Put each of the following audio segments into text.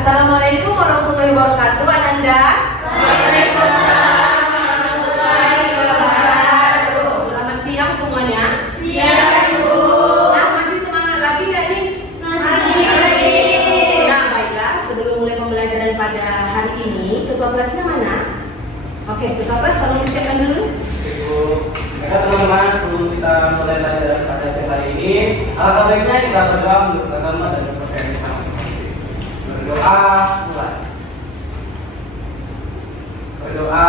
Assalamualaikum warahmatullahi wabarakatuh, Ananda. Waalaikumsalam warahmatullahi wabarakatuh. Selamat siang semuanya. Siang, Bu. Nah, masih semangat lagi nggak nih? Masih. Nah, baiklah. Sebelum mulai pembelajaran pada hari ini, ketua kelasnya mana? Oke, ketua kelas tolong disiapkan dulu. Ibu, teman-teman, sebelum kita mulai pelajaran pada siang hari ini, alangkah baiknya kita berdoa untuk agama dan kepercayaan Islam. Berdoa mulai. Berdoa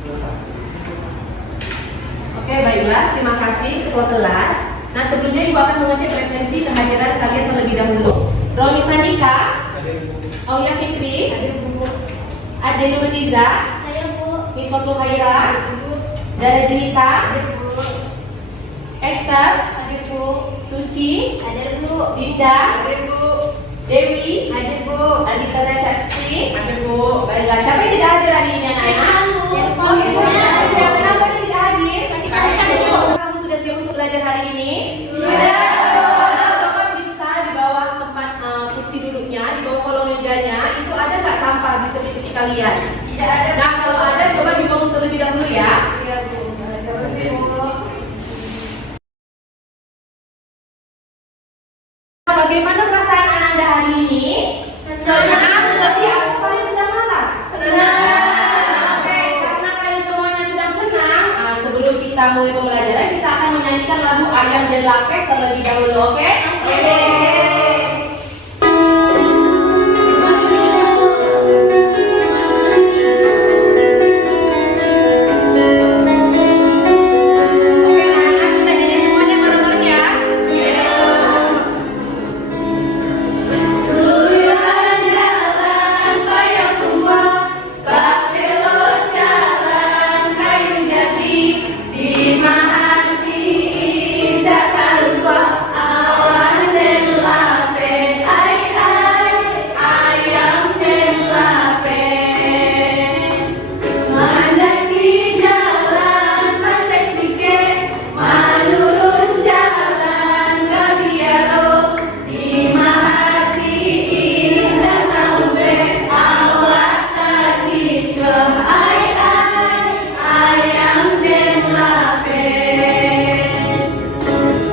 selesai. Oke, baiklah. Terima kasih ketua kelas. Nah, sebelumnya Ibu akan mengecek presensi kehadiran kalian terlebih dahulu. Roni Franika, Aulia Fitri, Ade Nurliza, Saya, Bu. Miswatul Haira, Dara Jelita, Esther, Hadir, Bu. Suci, Hadir, Bu. Dinda, Dewi, Hadir, Bu. Alita Syasti, Bu. Baiklah, siapa yang tidak hadir hari ini anak-anak? Oh, ibunya ada. Kenapa dia tidak hadir? Kamu sudah siap untuk belajar hari ini? Coba periksa di bawah tempat kursi duduknya, di bawah kolong mejanya, itu ada nggak sampah di tepi-tepi kalian? Tidak ada. Nah, kalau ada, coba dibangun terlebih dahulu ya. Iya, Bu. Terus, Bu. Bagaimana perasaan Anda hari ini? Senang, sedih, atau kalian sedang marah? Senang. Oke, karena kalian semuanya sedang senang, sebelum kita mulai pembelajaran, kita akan menyanyikan lagu Ayam dan Lape terlebih dahulu, oke? Oke. Oke, anak-anak, kita nyanyi semuanya bareng-bareng ya. Luluran jalan payah tumpah, bak belok jalan kayu jati, di Mahanti indah karuswa, awan dan lape, ai ayam dan lape. Mandaki jalan pantai sike, manurun jalan kabiaro, di Mahati indah nambe, awak kaki cum, ai ayam dan lape.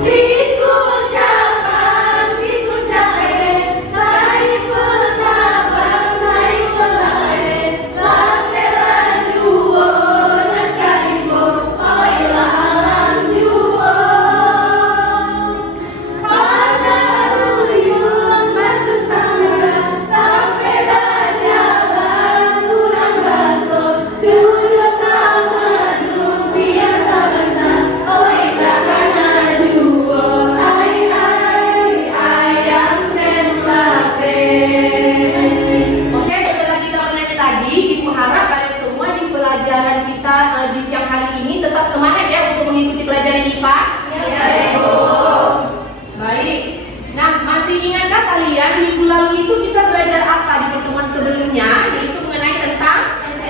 Sikul cabang, sikul capek, saipul tabang, saipul lape, lape lajuo, dan kalimbo, oilah alam juo. Pada ruyung batu samudra, tape bajalan kurang gaso, duduk tamanum biasa bentar, oilah karena juo, ayam dan lape. Oke, setelah kita menyanyi tadi, Ibu harap kalian semua di pelajaran kita di siang hari ini tetap semangat ya untuk mengikuti pelajaran IPA. Ya, Ibu. Baik. Nah, masih ingatkah kalian minggu lalu itu kita belajar apa di pertemuan sebelumnya? Yaitu mengenai tentang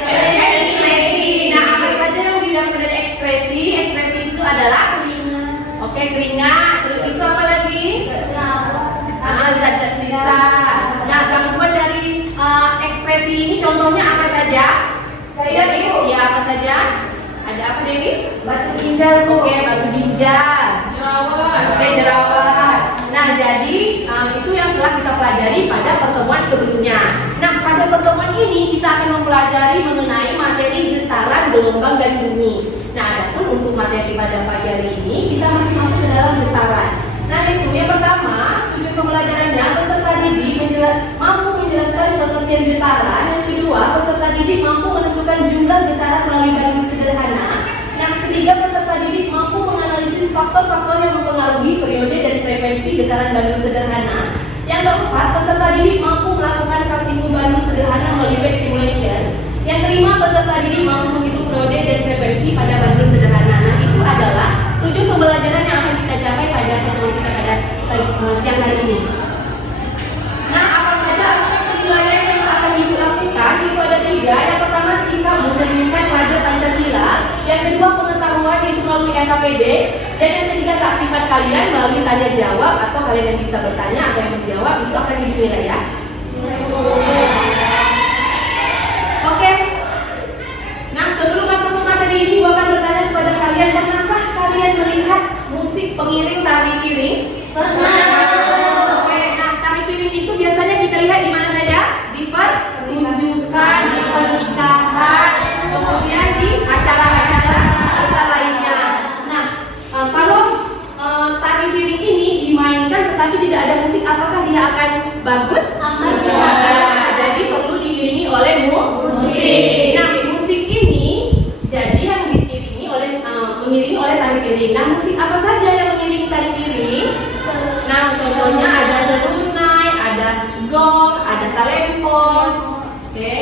ekspresi. Nah, apa saja yang didapat dari ekspresi? Ekspresi itu adalah oke, keringat. Terus itu apa lagi? Zat-zat sisa. Nah, gangguan dari ekspresi ini contohnya apa saja? Saya, Bu. Ya, apa saja? Ada apa, Dewi? Batu ginjal, Bu. Oke, batu ginjal. Oke, jerawat. Nah, jadi itu yang telah kita pelajari pada pertemuan sebelumnya. Nah, pada pertemuan ini kita akan mempelajari mengenai materi getaran, gelombang, dan bumi. Nah, adapun untuk materi pada pagi hari ini kita masih masuk ke dalam getaran. Nah, itu yang pertama, tujuan pembelajarannya peserta didik mampu menjelaskan pengertian getaran. Yang kedua, peserta didik mampu menentukan jumlah getaran melalui garis sederhana. Yang ketiga, peserta didik mampu menganalisis faktor-faktor yang mempengaruhi periode dan frekuensi getaran bandul sederhana. Yang keempat, peserta didik mampu melakukan praktikum bandul sederhana melalui back simulation. Yang kelima, peserta didik mampu menghitung periode dan frekuensi pada bandul sederhana. Nah, itu adalah tujuan pembelajaran yang akan kita capai pada pertemuan kita pada siang hari ini. Nah, apa saja aspek penilaian yang akan Ibu lakukan? Itu ada tiga. Yang pertama, sikap mencerminkan pelajar Pancasila. Yang kedua, pengetahuan yaitu melalui NKPD. Dan yang ketiga, keaktifan kalian melalui tanya jawab atau kalian yang bisa bertanya atau yang menjawab itu akan dinilai ya. lihat di mana saja? Di pertunjukan, di pernikahan, kemudian di acara-acara besar lainnya. Nah, kalau tari piring ini dimainkan tetapi tidak ada musik, apakah dia akan bagus? Jadi perlu diiringi oleh musik. Nah, musik ini jadi yang mengiringi oleh tari piring. Nah, musik apa saja yang mengiringi tari piring? Nah, contohnya ada serunai, ada gong, ada talempong. Oke.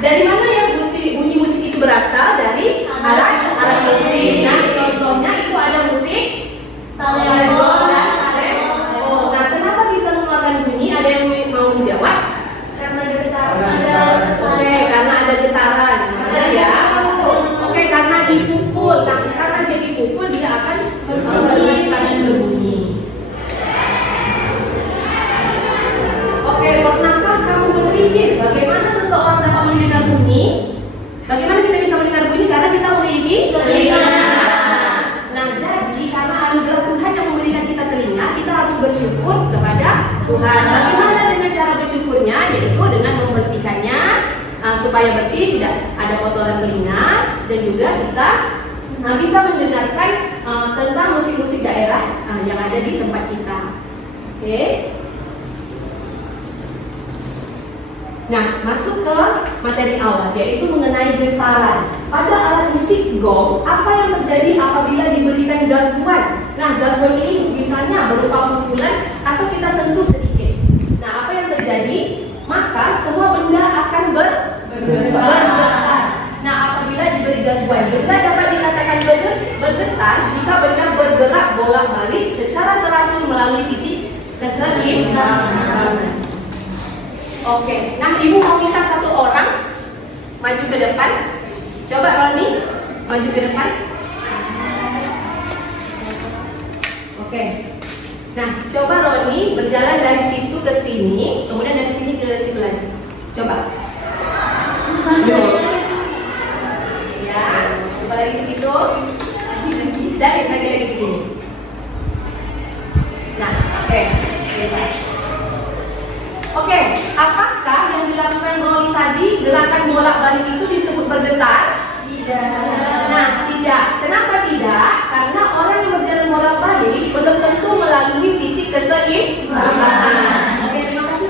Dari mana yang bunyi musik itu berasal? Dari alat musik. Nah, contohnya itu ada musik talempong dan talempong. Nah, kenapa bisa mengeluarkan bunyi? Ada yang mau menjawab? Karena ada getaran. Oke, karena ada getaran. Ada ya? Oke, karena dipukul. Nah, karena dia dipukul dia akan mengeluarkan berbunyi. Oke, pernahkah kamu berpikir bagaimana seseorang dapat mendengar bunyi? Bagaimana kita bisa mendengar bunyi? Karena kita memiliki telinga. Nah, jadi karena anugerah Tuhan yang memberikan kita telinga, kita harus bersyukur kepada Tuhan. Bagaimana dengan cara bersyukurnya? Yaitu dengan membersihkannya supaya bersih, tidak ada kotoran telinga, dan juga kita bisa mendengarkan tentang musik-musik daerah yang ada di tempat kita. Oke. Nah, masuk ke materi awal, yaitu mengenai getaran. Pada alat musik gong, apa yang terjadi apabila diberikan gangguan? Nah, gangguan ini misalnya berupa pukulan atau kita sentuh sedikit. Nah, apa yang terjadi? Maka semua benda akan bergetar. Nah, apabila diberi gangguan, benda dapat dikatakan bergetar jika benda bergerak bolak-balik secara teratur melalui titik keseimbangan. Oke, nah ibu mau minta satu orang maju ke depan. Coba Roni, maju ke depan. Oke. Nah, coba Roni berjalan dari situ ke sini, kemudian dari sini ke situ lagi. Coba. Ya, coba lagi ke situ. Lagi ke sini. Nah, oke. Oke, apakah yang dilakukan Roni tadi, gerakan bolak-balik itu disebut bergetar? Tidak. Nah, tidak. Kenapa tidak? Karena orang yang berjalan bolak-balik belum tentu melalui titik keseimbangan. Oke, terima kasih.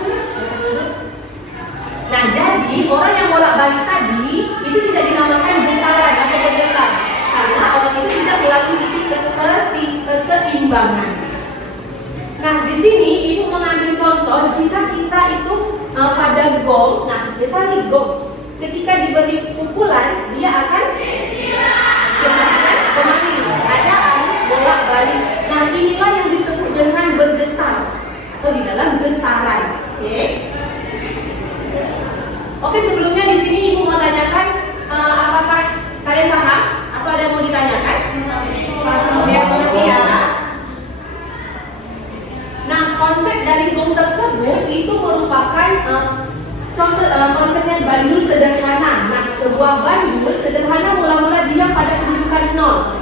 Nah, jadi orang yang bolak-balik tadi itu tidak dinamakan getaran atau bergetar, karena orang itu tidak melalui titik keseimbangan. Nah, di sini ibu mengambil contoh jika kita itu pada gong. Nah, misalnya gong, ketika diberi pukulan dia akan kembali. Ada arus bolak-balik. Nah, inilah yang disebut dengan bergetar atau di dalam getaran. Oke, sebelumnya di sini ibu mau tanyakan apakah kalian paham atau ada yang mau ditanyakan? Oke, mengerti ya. Nah, konsep dari gong tersebut itu merupakan contoh konsepnya bandul sederhana. Nah, sebuah bandul sederhana mula-mula dia pada kedudukan 0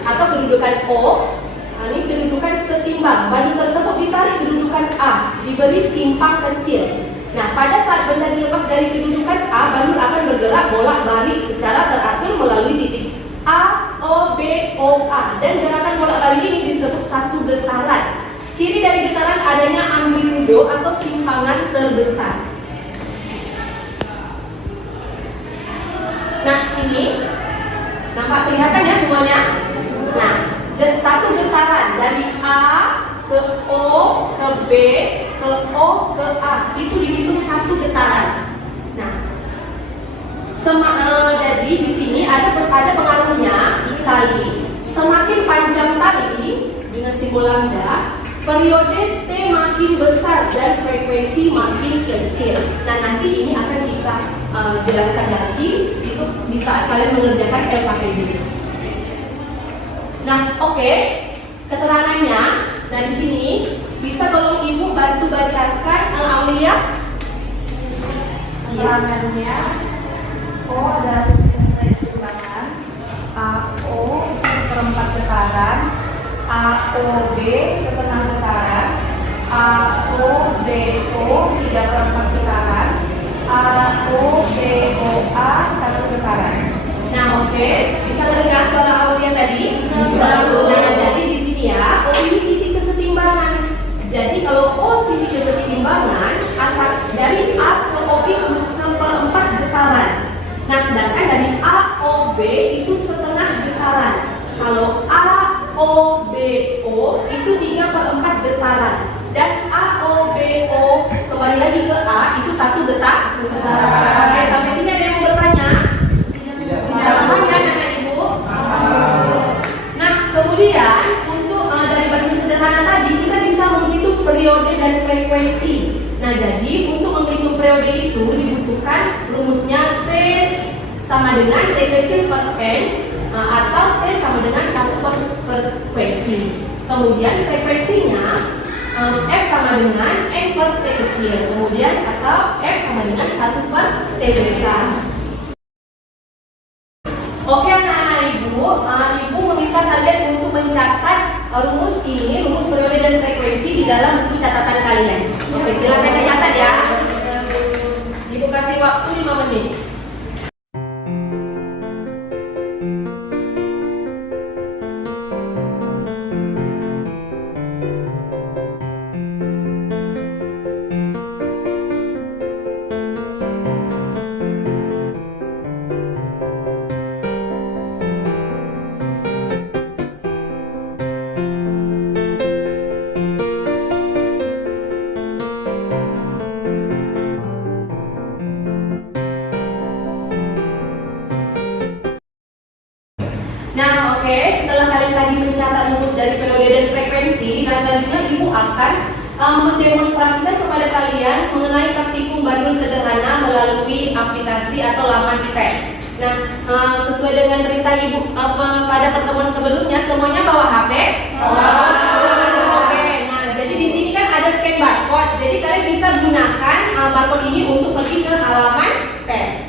atau kedudukan O. Nah, ini kedudukan setimbang. Bandul tersebut ditarik kedudukan A, diberi simpang kecil. Nah, pada saat benda dilepas dari kedudukan A, bandul akan bergerak bolak-balik secara teratur melalui titik A, O, B, O, A. Dan gerakan bolak-balik ini disebut satu getaran. Ciri dari getaran adanya amplitudo atau simpangan terbesar. Nah, ini nampak kelihatan ya semuanya. Nah, satu getaran dari A ke O ke B ke O ke A itu dihitung satu getaran. Nah, jadi di sini ada pengaruhnya di tali. Semakin panjang tali dengan simbol lambda, periode T makin besar dan frekuensi makin kecil. Nah, nanti ini akan kita jelaskan lagi itu di saat kalian mengerjakan LKPD. Nah, oke, keterangannya. Nah, di sini bisa tolong ibu bantu bacakan Aulia. Keterangannya O adalah keseimbangan, AO seperempat getaran, AOB setengah getaran, A Nah, oke. Bisa mendengar suara Aulia tadi? Nah, jadi di sini ya, O ini titik kesetimbangan. Jadi kalau O titik kesetimbangan, dari A ke O itu seperempat getaran. Nah, sedangkan dari A, O, B itu setengah getaran. Kalau A, O, B, O itu 3/4 getaran. Dan A, O, B, O kembali lagi ke A itu 1 getaran. Oke, sampai sini ada yang mau bertanya? Tidak paham ya anak ibu? Nah, kemudian untuk dari bagian sederhana tadi kita bisa menghitung periode dan frekuensi. Nah, jadi untuk menghitung periode itu dibutuhkan rumusnya T sama dengan T kecil per N atau T sama dengan 1 per frekuensi. Kemudian frekuensinya F sama dengan N per T kecil. Kemudian atau F sama dengan 1 per T besar. Oke anak-anak ibu, ibu meminta kalian untuk mencatat rumus ini, rumus periode dan frekuensi di dalam buku catatan kalian. Oke, silakan dicatat ya. Ibu kasih waktu 5 menit. Nah, oke, setelah kalian tadi mencatat rumus dari periode dan frekuensi, nah selanjutnya ibu akan mendemonstrasikan kepada kalian mengenai praktikum bandul sederhana melalui aplikasi atau laman PET. Nah, sesuai dengan perintah ibu pada pertemuan sebelumnya, semuanya bawa HP? Oke, nah jadi di sini kan ada scan barcode, jadi kalian bisa gunakan barcode ini untuk pergi ke halaman PET.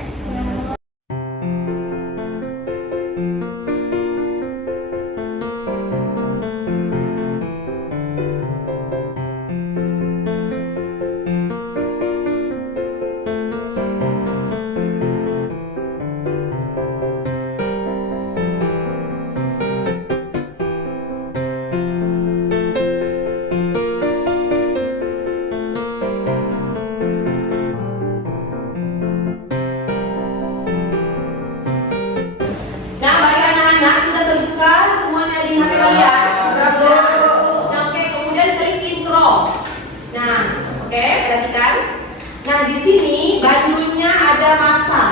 Semuanya di HP kalian. Nah, oke, kemudian klik intro. Nah, oke, perhatikan. Nah, di sini bandulnya ada massa.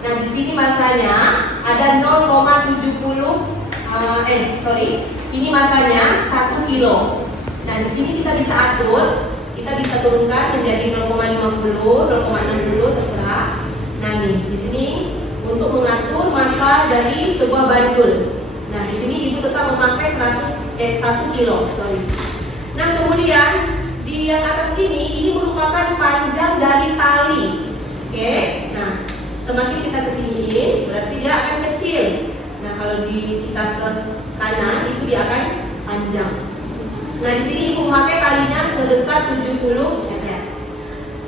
Nah, di sini massanya ada 0,70 ini massanya 1 kilo. Nah, di sini kita bisa atur, kita bisa turunkan menjadi 0,50, 0,60 terserah. Nah, nih, di sini untuk mengatur massa dari sebuah bandul. Nah, di sini ibu tetap memakai 1 kilo, Nah, kemudian di yang atas ini merupakan panjang dari tali. Oke. Nah, semakin kita kesiniin, berarti dia akan kecil. Nah, kalau kita ke kanan itu dia akan panjang. Nah, di sini ibu memakai talinya sebesar 70 meter,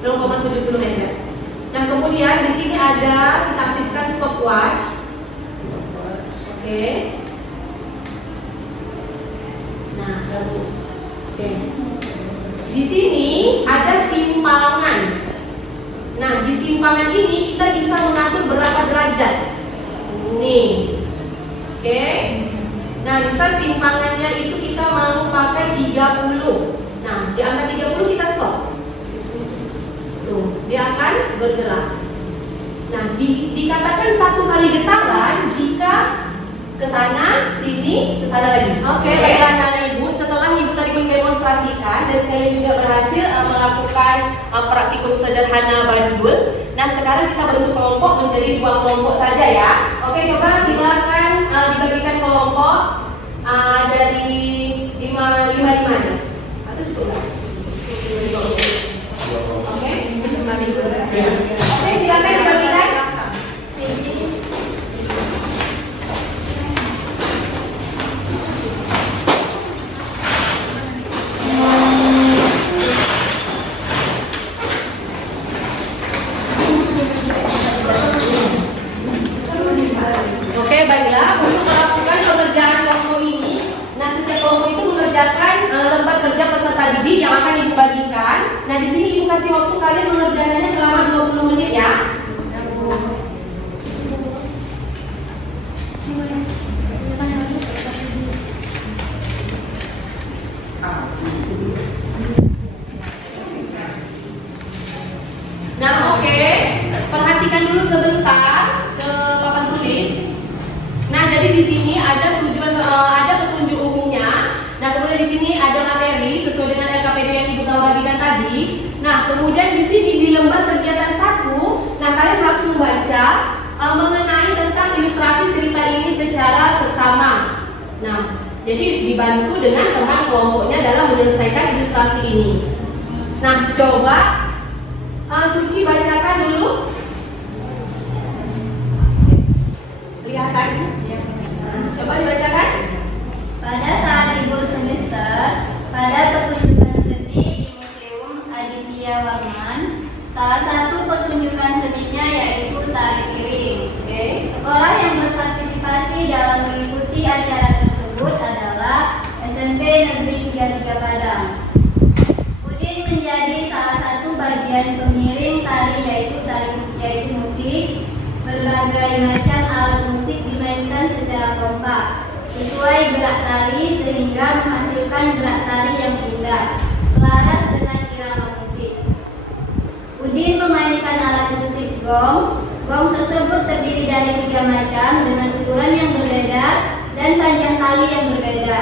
0,70 meter. Nah, kemudian di sini ada kita aktifkan stopwatch. Oke. Nah, lalu, oke. Di sini ada simpangan. Nah, di simpangan ini kita bisa mengatur berapa derajat. Nih, oke. Nah, misal simpangannya itu kita mau pakai 30. Nah, di angka 30 kita stop. Tuh, dia akan bergerak. Nah, dikatakan 1 kali getaran jika ke sana, sini, ke sana lagi. Oke, baiklah anak-anak ibu, setelah ibu tadi mendemonstrasikan dan kalian juga berhasil melakukan praktikum sederhana bandul. Nah, sekarang kita bentuk kelompok menjadi 2 kelompok saja ya. Oke, coba silakan dibagikan kelompok dari 5 nya. Atau cukup? Oke, silakan dibagikan. dibagikan. Nah, di sini Ibu kasih waktu kalian mengerjakannya selama 20 menit ya. Nah, oke. Perhatikan dulu sebentar ke papan tulis. Nah, jadi di sini ada ada petunjuk umumnya. Nah, kemudian di sini ada materi sesuai dengan LKPD yang Ibu telah bagikan tadi. Nah, kemudian di sini di lembar kegiatan 1, nah kalian harus membaca mengenai tentang ilustrasi cerita ini secara seksama. Nah, jadi dibantu dengan teman kelompoknya dalam menyelesaikan ilustrasi ini. Nah, coba Suci bacakan dulu. Kelihatan? Coba dibacakan. Pada saat libur semester, pada pertunjukan seni di Museum Aditya Warman, salah satu pertunjukan seninya yaitu tari piring. Sekolah yang berpartisipasi dalam mengikuti acara tersebut adalah SMP Negeri 33 Padang. Udin menjadi salah satu bagian pengiring tari yaitu musik. Berbagai macam alat musik dimainkan secara kompak sesuai gerak tari sehingga menghasilkan gerak tari yang indah, selaras dengan irama musik. Udin memainkan alat musik gong. Gong tersebut terdiri dari 3 macam dengan ukuran yang berbeda dan panjang tali yang berbeda.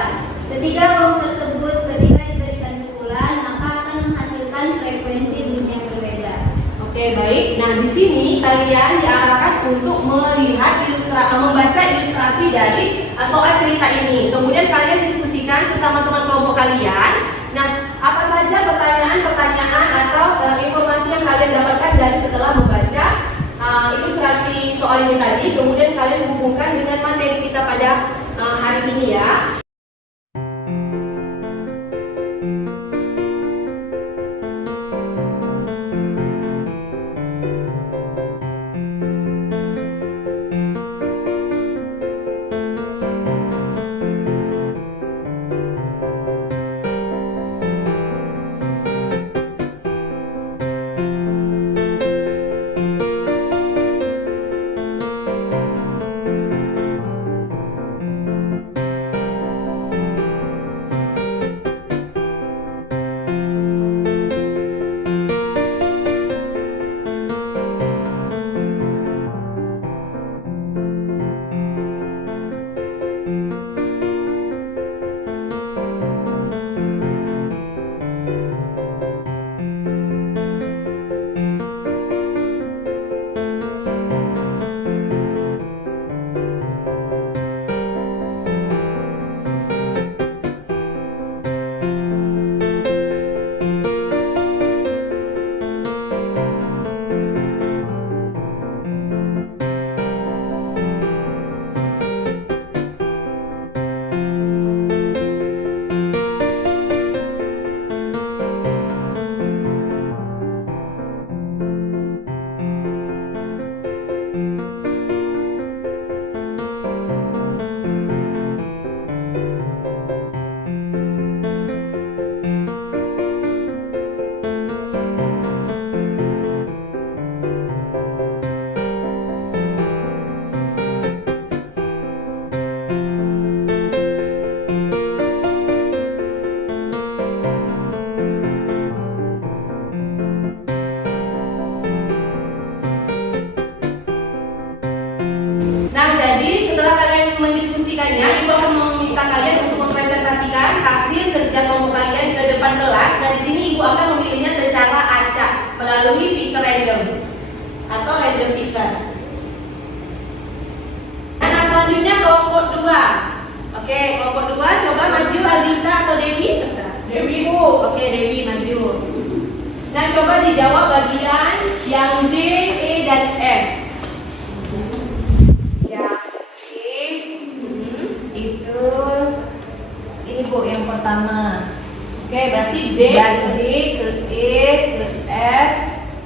Ketiga gong tersebut ketika diberikan pukulan maka akan menghasilkan frekuensi bunyi yang berbeda. Oke, baik. Nah, di sini kalian diarahkan untuk melihat membaca ilustrasi dari soal cerita ini. Kemudian kalian diskusikan sesama teman kelompok kalian. Nah, apa saja pertanyaan atau informasi yang kalian dapatkan dari setelah membaca ilustrasi soal ini tadi. Kemudian kalian hubungkan dengan materi kita pada hari ini ya. mendiskusikannya, Ibu akan meminta kalian untuk mempresentasikan hasil kerja kelompok kalian ke depan kelas. Dan di sini Ibu akan memilihnya secara acak melalui picker random atau random picker. Nah, selanjutnya kelompok 2. Oke, kelompok 2 coba maju Aldita atau Dewi, terserah. Dewi, Bu. Oke, Dewi maju. Nah, coba dijawab bagian yang D, E, dan F. Ini Bu yang pertama. Oke, berarti D Dari ke E ke F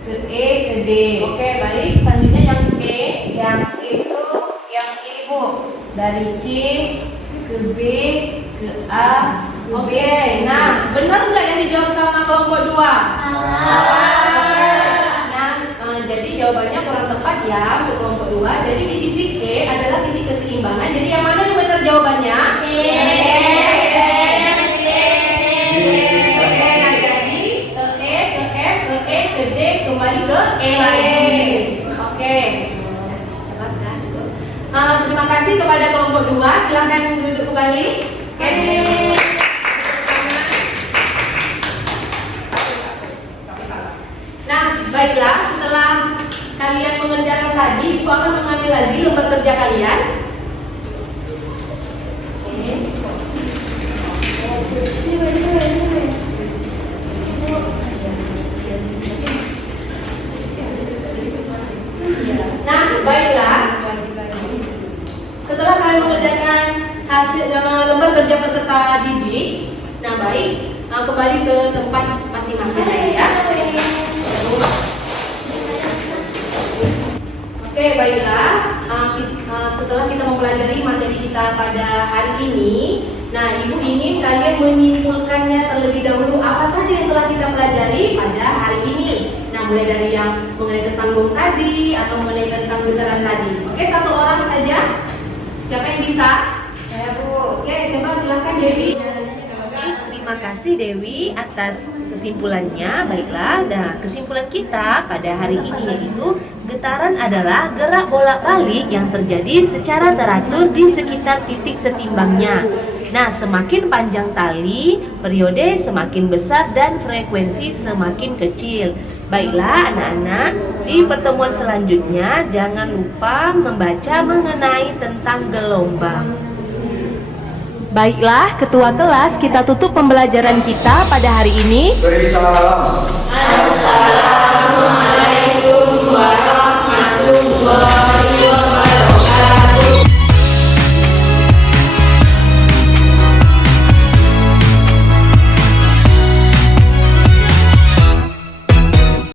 ke E ke D. Oke, baik. Selanjutnya yang E. Yang itu yang ini Bu. Dari C ke B ke A Oke, nah benar nggak yang dijawab sama kelompok 2? Salah. Oke. Nah, jadi jawabannya kurang tepat ya untuk kelompok 2. Jadi di titik E adalah titik keseimbangan. Jadi yang mana yang benar jawabannya? Oke, nah jadi ke E, ke F, ke E, ke D, kembali ke E lagi. Oke. Terima kasih kepada kelompok 2. Silahkan duduk kembali. Oke. Nah, baiklah, setelah kalian mengerjakan tadi, Ibu akan mengambil lagi lembar kerja kalian. Nah, baiklah. Setelah kalian mengerjakan hasil lembar kerja peserta didik, nah baik, kembali ke tempat masing-masing ya. Oke, baiklah. Setelah kita mempelajari materi kita pada hari ini, nah Ibu ingin kalian menyimpulkannya terlebih dahulu apa saja yang telah kita pelajari pada hari ini. Nah, mulai dari yang mengenai tentang bom tadi atau mengenai tentang getaran tadi. Oke, satu orang saja. Siapa yang bisa? Saya, Bu. Oke, coba silakan Dewi. Terima kasih Dewi atas kesimpulannya. Baiklah, nah kesimpulan kita pada hari ini yaitu getaran adalah gerak bolak-balik yang terjadi secara teratur di sekitar titik setimbangnya. Nah, semakin panjang tali, periode semakin besar dan frekuensi semakin kecil. Baiklah anak-anak, di pertemuan selanjutnya jangan lupa membaca mengenai tentang gelombang. Baiklah, ketua kelas, kita tutup pembelajaran kita pada hari ini. Beri salam.